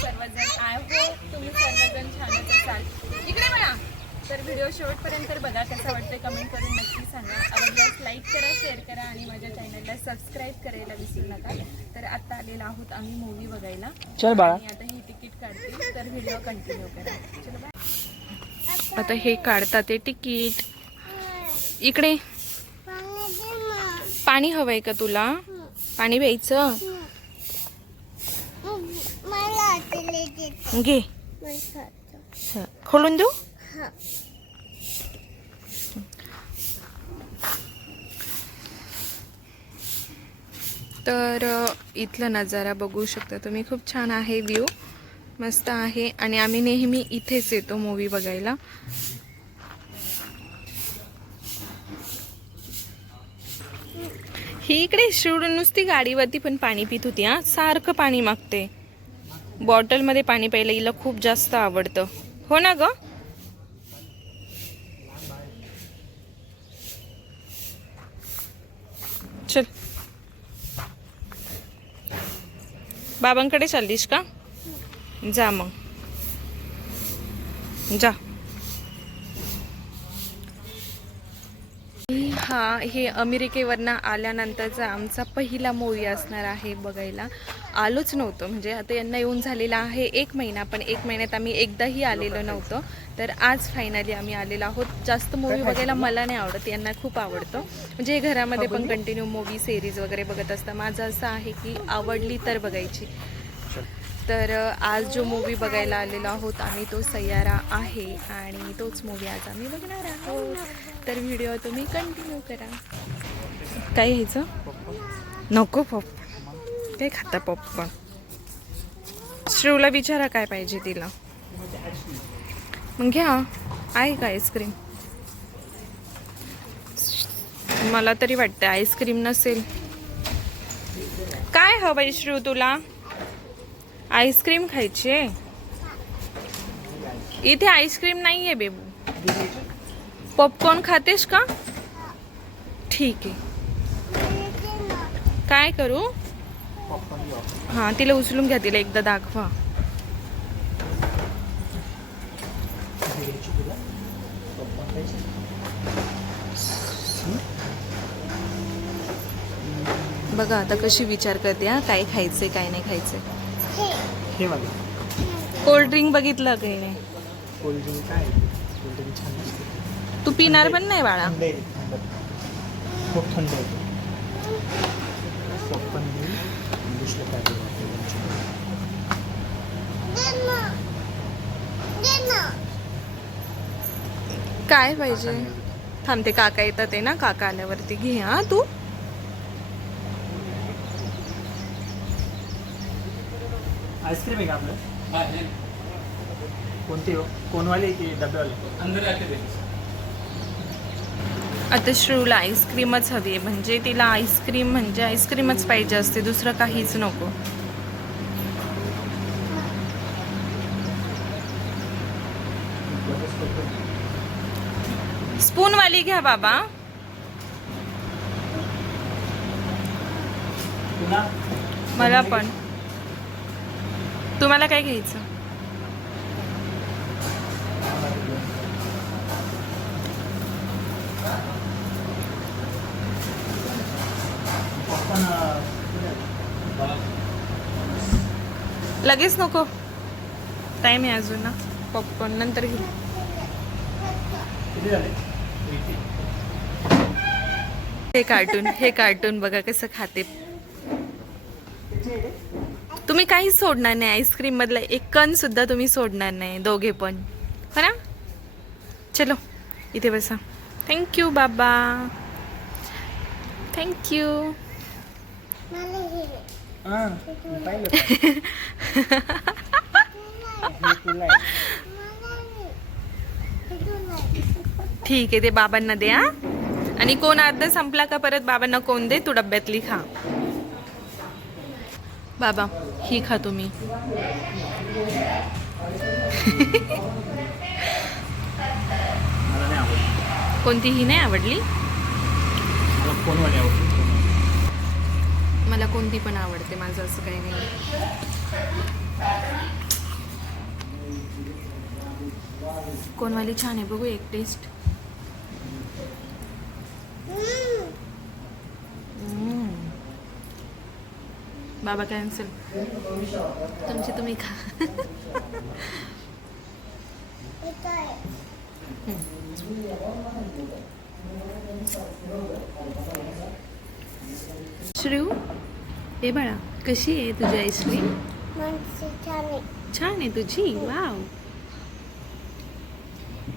सर्वजण I hope तुम्ही सर्वजण छानच असाल. इकडे बघा. तर व्हिडिओ शेवटपर्यंत बघा कसं वाटतं कमेंट करून नक्की सांगा. आवडल्यास लाईक करा शेअर करा आणि माझ्या चॅनलला सबस्क्राईब करायला विसरू नका. तर आता आलेलो आहोत आम्ही मूवी बघायला. चल बाळा. आणि आता ही तिकीट काढते. तर व्हिडिओ कंटिन्यू करा. चलो बाय. आता हे काढतात ते तिकीट. इकडे. पाणी हवंय का तुला? पाणी प्यायचं? घे. खोलून देऊ? तर इथलं नजारा बघू शकता तुम्ही. खूप छान आहे व्ह्यू मस्त आहे. आणि आम्ही नेहमी इथेच येतो मूवी बघायला. ही इकडे शिवडून नुसती गाडीवरती पण पाणी पित होती हा. सारखं पाणी मागते. बॉटलमध्ये पाणी प्यायला हिला खूप जास्त आवडतं. हो ना ग? चल. बाबांकडे चाललीस का? जा मग. जा. हा हे अमेरिकेवरनं आल्यानंतरचा आमचा पहिला मूवी असणार आहे बघायला. आलोच नव्हतं. म्हणजे आता यांना येऊन झालेला आहे एक महिना पण एक महिन्यात आम्ही एकदाही आलेलो नव्हतं. तर आज फायनली आम्ही आलेलो आहोत. जास्त मूवी बघायला मला नाही आवडत यांना खूप आवडतं. म्हणजे घरामध्ये पण कंटिन्यू मूवी सिरीज वगैरे बघत असतं. माझं असं आहे की आवडली तर बघायची. तर आज जो मूवी बघायला आलेलो आहोत आम्ही तो सय्यारा आहे आणि तोच मूवी आज आम्ही बघणार आहोत. तर व्हिडिओ तुम्ही कंटिन्यू करा. काय घ्यायचं नको पॉप काय खाता पॉपकॉर्न श्रीवला विचारा काय पाहिजे तिला. मग घ्या आहे का आईस्क्रीम मला तरी वाटतं आईस्क्रीम नसेल. काय हवंय श्रीव तुला? आईस्क्रीम खायची आहे? इथे आईस्क्रीम नाही आहे बेबू. पॉपकॉर्न खातेस का? ठीक आहे. काय करू? हां तिला उचलून घ्या तिला एकदा दाखवा. बघा आता कशी विचार करते हा काय खायचंय काय नाही खायचंय. बघा. कोल्ड्रिंक बघितलं काही नाही काय छान तू पिणार पण नाही बाळा. थंड आहे थंड. खूप थंड आहे पप्पन घेऊन दुसरं काय देऊ आपण? दे ना दे ना काय पाहिजे? थांबते काका येतात आहे ना काका आल्यावरती. घे हा तू. आईस्क्रीम आहे का आपलं? कोणती हो? कोणवाली की डब्यावाली? आता श्रूला आईस्क्रीमच हवी आहे. म्हणजे तिला आईस्क्रीम म्हणजे आईस्क्रीमच पाहिजे असते. दुसरं काहीच नको. स्पूनवाली घ्या बाबा. मला पण. तुम्हाला काय घ्यायचं? लगेच नको. टाईम आहे अजून ना. पॉपकॉर्न नंतर घेऊ. हे कार्टून हे कार्टून बघा कसं खाते. तुम्ही काहीच सोडणार नाही आईस्क्रीम मधला एक कण सुद्धा तुम्ही सोडणार नाही दोघे पण. हो ना? चलो इथे बसा. थँक्यू बाबा. थँक्यू मला हे हां पाहिलं हे तुला आहे. मला हे हे नाही ठीक आहे ते बाबांना दे हा. आणि कोण अर्धा संपला का परत बाबांना कोण दे? तू डब्यातली खा. बाबा ही खा तुम्ही. आवडली? कोणतीही नाही आवडली? मला कोणती पण आवडते माझं असं काही नाही. कोणवाली छान आहे बघू एक टेस्ट बाबा कॅन्सल तुमची तुम्ही खा. श्रीव हे बाळा कशी आहे तुझी आईस्क्रीम? छान आहे तुझी? वाव.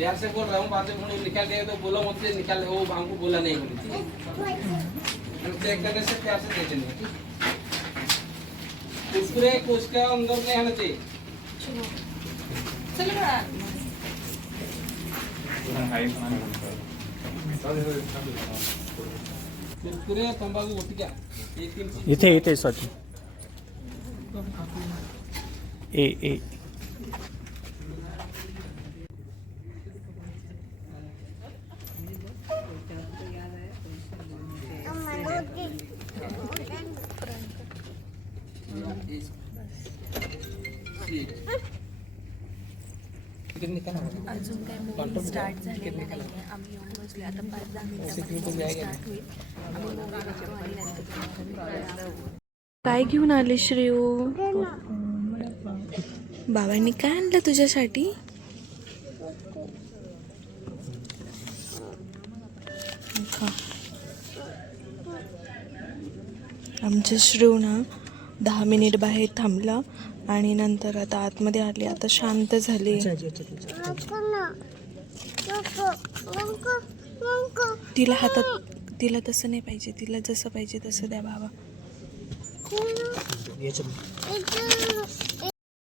बिहार से बोल रहा हूँ बातें उन्होंने निकाल दिया तो बोला मुझसे निकाल वो हमको बोला नहीं बोली थी। चेक करने से प्यार से दे देने ठीक? उसके कुछ का अंदर नहीं आना चाहिए। तंबाकू होती क्या इथे इथे सॉरी। ए ए। काय घेऊन आले श्री बाबांनी काय आणलं तुझ्यासाठी? आमचं श्रीव ना दहा मिनिट बाहेर थांबला. आणि नंतर आता आतमध्ये आली आता शांत झाली. तिला हातात तिला तसं नाही पाहिजे तिला जसं पाहिजे तसं द्या बाबा.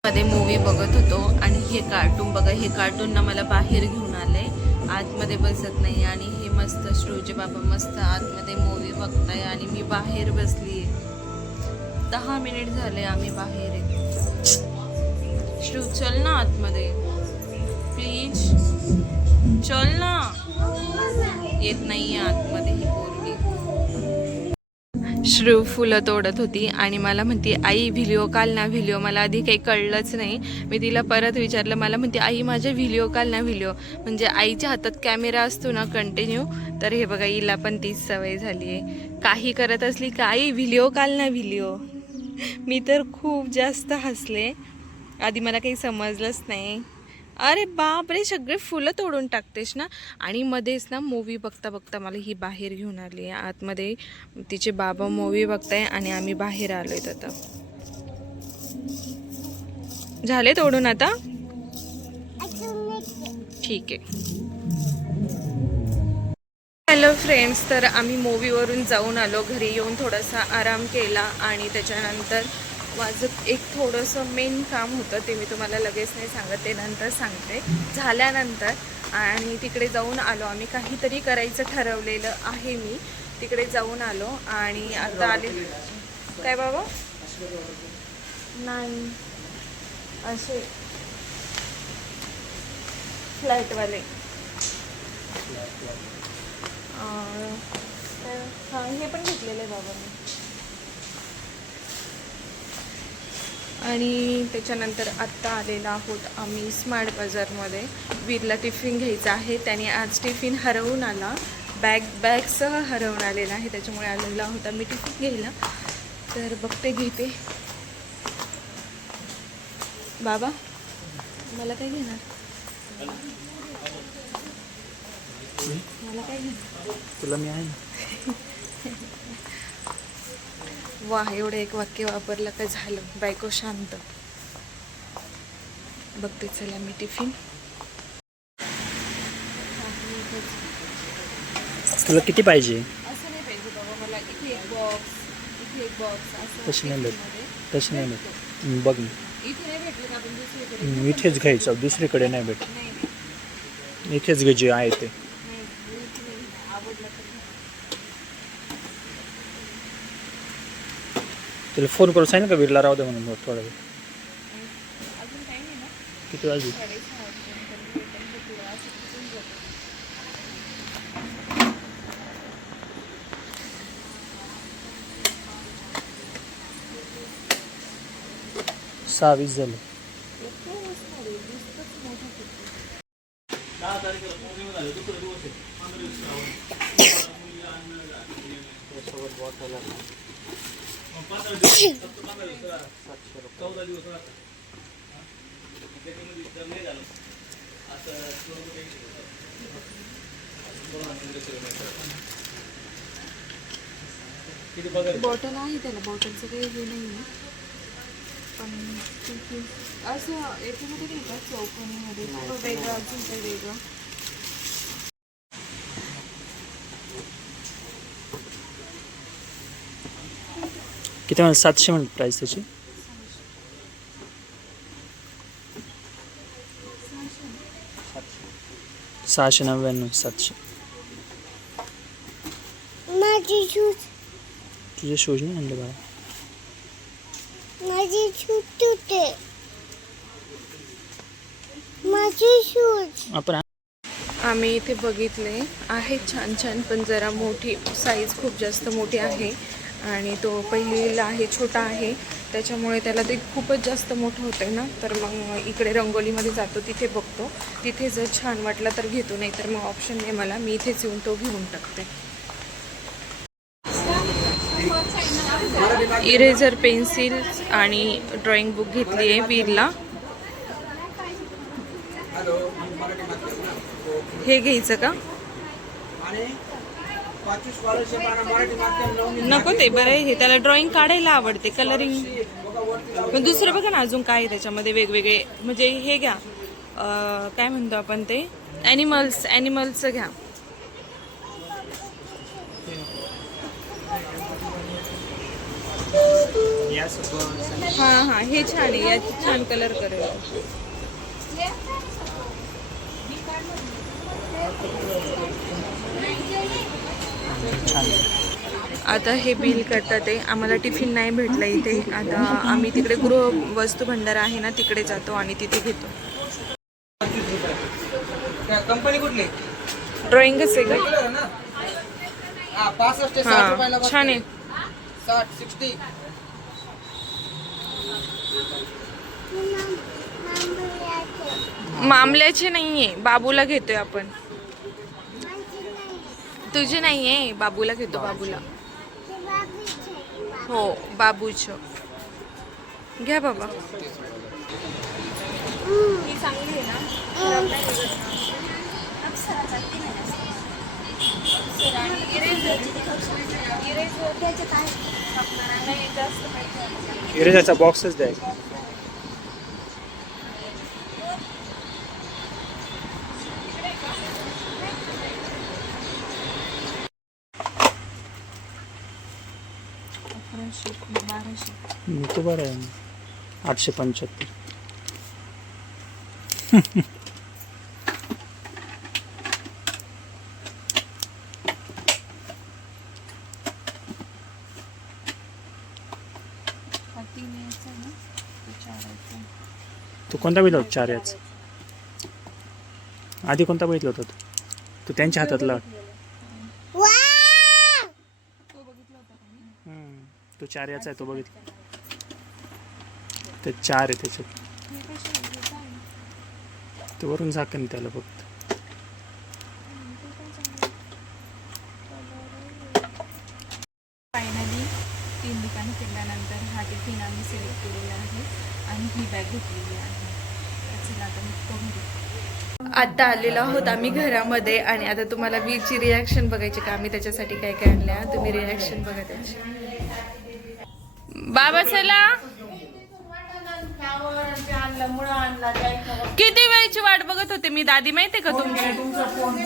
मध्ये मूवी बघत होतो आणि हे कार्टून बघा हे कार्टून ना मला बाहेर घेऊन आलंय आतमध्ये बसत नाही आणि हे मस्त श्रूचे बाबा मस्त आतमध्ये मूवी बघताय आणि मी बाहेर बसली दहा मिनिट झाले आम्ही बाहेर श्रू चल ना आतमध्ये. प्लीज चल ना. येत नाही आहे आतमध्ये ही पोरगी. श्रू फुलं तोडत होती आणि मला म्हणते आई व्हिडिओ काल ना व्हिडिओ मला आधी काही कळलंच नाही. मी तिला परत विचारलं मला म्हणते आई माझ्या व्हिडिओ काल ना व्हिडिओ म्हणजे आईच्या हातात कॅमेरा असतो ना कंटिन्यू तर हे बघा हिला पण तीच सवय झाली आहे काही करत असली का आई व्हिडिओ काल ना व्हिडिओ मी तर खूप जास्त हसले. आधी मला काही समजलंच नाही. अरे बाप रे सगळे फुलं तोडून टाकतेस ना? आणि मध्येच ना मूवी बघता बघता मला ही बाहेर घेऊन आली आहे. आतमध्ये तिचे बाबा मूवी बघताय आणि आम्ही बाहेर आलो आहेत आता. झाले तोडून आता? ठीक आहे. हॅलो फ्रेंड्स तर आम्ही मूवीवरून जाऊन आलो. घरी येऊन थोडासा आराम केला आणि त्याच्यानंतर माझं एक थोडंसं मेन काम होतं ते मी तुम्हाला लगेच नाही सांगत ते नंतर सांगते. झाल्यानंतर आणि तिकडे जाऊन आलो. आम्ही काहीतरी करायचं ठरवलेलं आहे मी. तिकडे जाऊन आलो आणि आता आले. काय बाबा? नाही. असे फ्लॅटवाले. हे पण घेतलेलं आहे बाबा मी आणि त्याच्यानंतर आत्ता आलेला आहोत आम्ही स्मार्ट बाजारमध्ये वीरला टिफिन घ्यायचा आहे. त्याने आज टिफिन हरवून आला. बॅग बॅगसह हरवून आलेला आहे. त्याच्यामुळे आलेला होता मी टिफिन घ्यायला. तर बघते घेते. बाबा मला काय घेणार? मला काय घेणार? तुला मी आहे वा एवढं एक वाक्य वापरलं का झालं. बायको शांत. बघते चला मी टिफिन. तुला किती पाहिजे? नाही तशी नाही भेट तशी नाही भेट बघ इथेच घ्यायचं. दुसरीकडे नाही भेट इथेच घे जे आहे ते. तुला फोन करून सांगितलं का बिरला राहू दे म्हणून थोडा वेळ. अजून काही नाही ना किती वाजली? साडेसहा वाजल्यानंतर मी त्यांच्या पिवळा सुटून बॉटल आहे त्याला बॉटलचं काही हे नाही आहे. पण असं याच्यामध्ये नाही का चौकोनीमध्ये वेगळं अजून काही वेगळं. किती म्हणत सातशे म्हणत प्राईस त्याची? सहाशे नव्याण्णव सातशे. माझी शूज. तुझे शूज नाही आणले बाळा. माझी शूज तुटे माझी शूज. आपण आम्ही इथे बघितले. आहे छान छान पण जरा मोठी साईज खूप जास्त मोठी आहे. आणि तो पहिलीला आहे छोटा आहे. त्याच्यामुळे त्याला ते खूपच जास्त मोठं होतं ना. तर मग इकडे रंगोलीमध्ये जातो तिथे बघतो. तिथे जर छान वाटलं तर घेतो नाही तर मग ऑप्शन नाही मला. मी इथेच येऊन तो घेऊन टाकते. इरेझर पेन्सिल आणि ड्रॉइंग बुक घेतली आहे वीरला. हे घ्यायचं का? नको ते बरं आहे. हे त्याला ड्रॉइंग काढायला आवडते कलरिंग पण दुसरं बघा ना अजून काय आहे त्याच्यामध्ये वेगवेगळे. म्हणजे हे घ्या. काय म्हणतो आपण ते? ॲनिमल्स ॲनिमल्सचं घ्या. हां हां हे छान आहे. यात छान कलर करेल. आता हे बिल करतात आहे आम्हाला टिफिन नाही भेटलं इथे. आता आम्ही तिकडे गृह वस्तू भंडार आहे ना तिकडे जातो आणि तिथे घेतो. कंपनी कुठली? ड्रॉइंगच आहे का? छान आहे. साठ सिक्स्टी. मामल्याचे नाहीये बाबूला घेतोय आपण. तुझे नाहीये बाबूला घेतो बाबूला। हो बाबूचं घ्या बाबा। ही चांगली आहे मी बाराशे तो बरं आहे आठशे पंच्याहत्तर. हा तीन ना तो चार तू कोणता बघितला होता? चार याच. आधी कोणता बघितला होता तू? तू त्यांच्या हातातला. वा तो बघितला होता का मी हम्म. तो चार याचा आहे तो बघितला ते चार आहे त्याच्यात? ते वरून झाकण त्याला फक्त. फायनली तीन दुकानं फिरल्यानंतर हा टिफिन आम्ही सिलेक्ट केलेला आहे आणि ही बॅग घेतलेली आहे. चला आता निघतो घरी आता आलेलो आहोत आम्ही घरामध्ये आणि आता तुम्हाला वीरची रिॲक्शन बघायची का? आम्ही त्याच्यासाठी काय काय आणल्या? तुम्ही रिॲक्शन बघा त्याची. बाबा चला किती वेळची वाट बघत होते मी दादी माहितीये का तुमची? तुमचा फोन.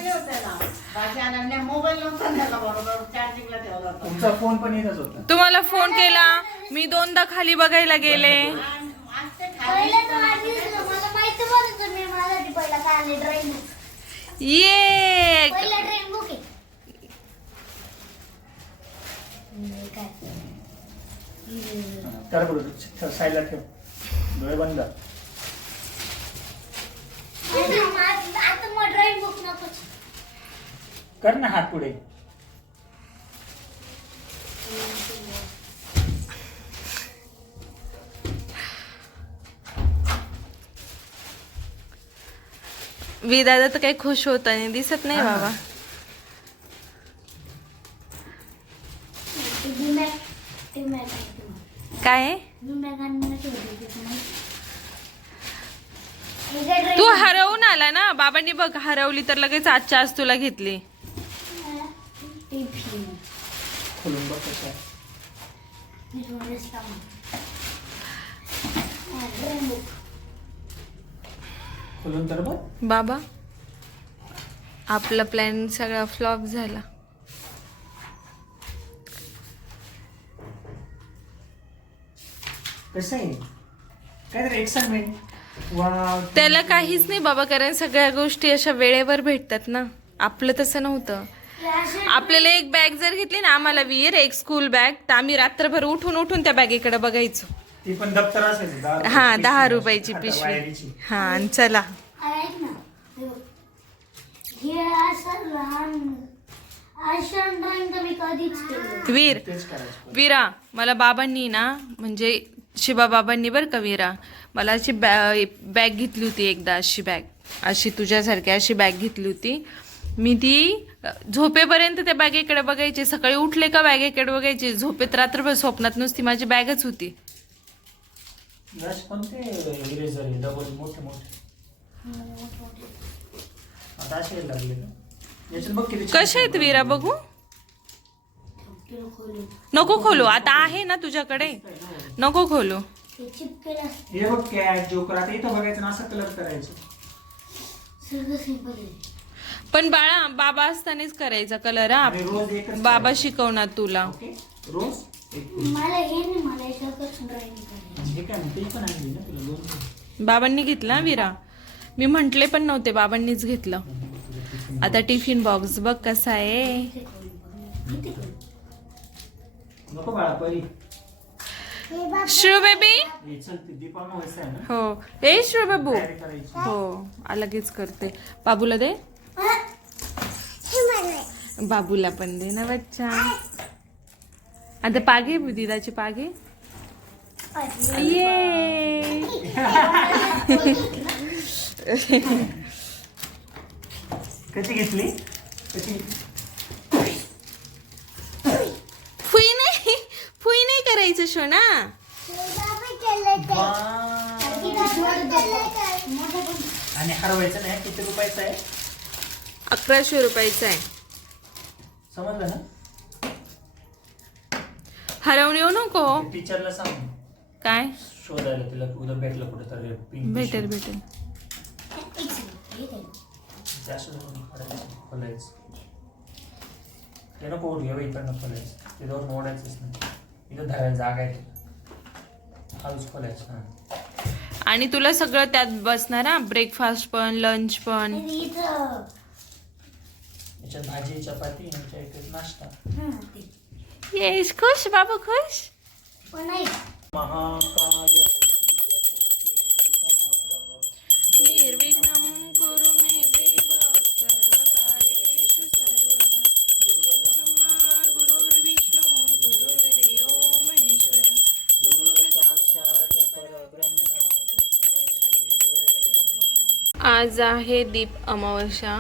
पण येतच होता. तुम्हाला फोन केला? मी दोनदा खाली बघायला गेले. पहिलं तर आधी मला माहिती बरं तुम्ही मला ती पहिला काय आणली ड्रॉइंग बुक ये पहिलं ड्रॉइंग बुक आहे हे काय त्याला साईडला ठेव. डोळे बंद. कर ना हात पुढे. विदादा तर काही खुश होताना दिसत नाही बाबा ती बॅग ती बॅग काय तू हरवून आला ना? बाबांनी बघ हरवली तर लगेच आजच्या आज तुला घेतली. बाबा आपला प्लॅन सगळा फ्लॉप झाला. कसं आहे? काहीतरी एक्साइटमेंट वा त्याला काहीच नाही बाबा कारण सगळ्या गोष्टी अशा वेळेवर भेटतात ना. आपलं तसं नव्हतं. आपल्याला एक बॅग जर घेतली ना आम्हाला वीर एक स्कूल बॅग तर आम्ही रात्रभर उठून उठून त्या बॅगेकडे बघायचो. ती पण दप्तर असायचं दहा रुपयाची हा पिशवी. दहा असायची. रुपयाची आता पिशवी. वायरीची. हा आणि चला. ऐक ना. हे बघ. असं लहान असं ड्रॉइंग तर मी कधीच केलं वीर तेच करायचं. वीरा मला बाबांनी ना म्हणजे शिवा बाबांनी बरं का वीरा? मला अशी बॅ बॅग घेतली होती एकदा अशी बॅग. अशी तुझ्यासारखी अशी बॅग घेतली होती. मी ती झोपेपर्यंत त्या बॅगेकडे बघायची. सकाळी उठले का बॅगेकडे बघायची? झोपेत रात्रभर स्वप्नात नुसती माझी बॅगच होती. कशा आहेत वीरा बघू? नको खोलू. आता आहे ना तुझ्याकडे? नको खोलू. हे बघ कॅट जोकर आता इथं बघायचं ना असं कलर करायचं. सगळं सिंपल आहे. पण बाळा बाबा असतानाच करायचा कलर हा. आणि रोज एकच बाबा शिकवणार तुला. ओके? रोज एक मला हे नाही मला याच्यावरच ड्रॉइंग करायची. हे काय म्हणते पण आणली ना तुला दोन बाबांनी घेतला विरा? मी म्हंटले पण नव्हते बाबांनीच घेतलं. आता टिफिन बॉक्स बघ कसा आहे? नको बाळा परी. श्रू बेबी? हे हो. ए श्रू बाबू. हो लगेच करते. बाबूला दे. बाबूला पण दे ना बच्चा. आता पागे दिदाची पागे ये. कशी घेतली कशी फुई नाही करायचं शोना वा. मोठं पण आणि हरवायचं नाही किती रुपयाचं आहे? अकराशे रुपयाचा आहे. समजलं ना? हरवून येऊ नको. टीचरला सांग. काय? शोधायला तिला उद्या भेटलं कुठे तर भेटेल भेटेल. खोलायचं. ते नको घ्या इकडनं खोलायचं. ते दोन मोडायचंच नाही. इथं धरायला जागा आहे. तिला हाऊस खोलायचं. हा. आणि तुला सगळं त्यात बसणार हा? ब्रेकफास्ट पण लंच पण. आणि इथं. याच्यात भाजी चपाती याच्या इथे नाश्ता. हं, ते. येस खुश बाबू खुश. पण महाकाय आज आहे दीप अमावस्या.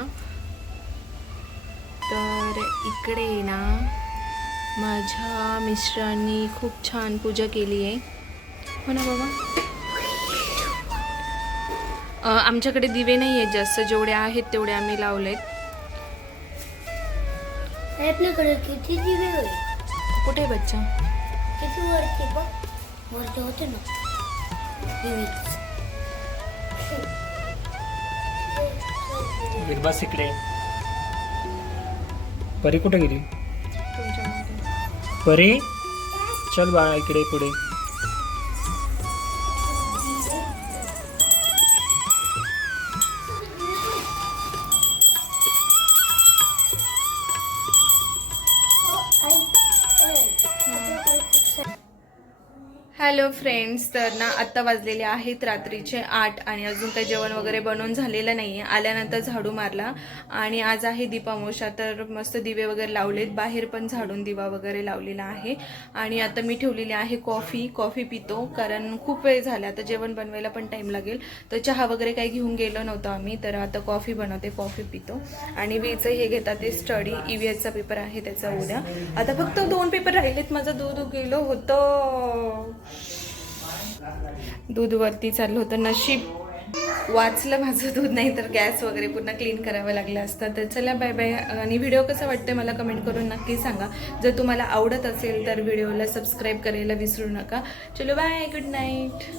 तर इकडे ना माझ्या मिस्टरांनी खूप छान पूजा केली आहे. हो ना बाबा? आमच्याकडे दिवे नाही आहेत जास्त जेवढे आहेत तेवढे आम्ही लावलेत. आपल्याकडे किती दिवे कुठे बच्चा? किती वरती बघ. वरती होते ना. दिवे. बस इकडे. परी कुठे गेली? परी? चल बाळा इकडे पुढे. फ्रेंड्स तर ना आत्ता वाजलेले आहेत रात्रीचे आठ आणि अजून काही जेवण वगैरे बनवून झालेलं नाही आहे आल्यानंतर झाडू मारला आणि आज आहे दीपामोशा तर मस्त दिवे वगैरे लावलेत. बाहेर पण झाडून दिवा वगैरे लावलेला आहे. आणि आता मी ठेवलेली आहे कॉफी कॉफी पितो कारण खूप वेळ झाला. आता जेवण बनवायला पण टाईम लागेल. तर चहा वगैरे काही घेऊन गेलो नव्हतो आम्ही तर आता कॉफी बनवते कॉफी पितो. आणि वीचं हे घेतात ते स्टडी ई व्ही एसचा पेपर आहे त्याचा उद्या. आता फक्त दोन पेपर राहिलेत. माझं दूध गेलो होतं. दूध वरती चाललं होतं. नशीब वाचलं माझं दूध नाही तर गॅस वगैरे पूर्ण क्लीन करावं लागलं असतं. तर चला बाय बाय. आणि व्हिडिओ कसा वाटतं मला कमेंट करून नक्की सांगा. जर तुम्हाला आवडत असेल तर व्हिडिओला सबस्क्राईब करायला विसरू नका. चलो बाय. Good night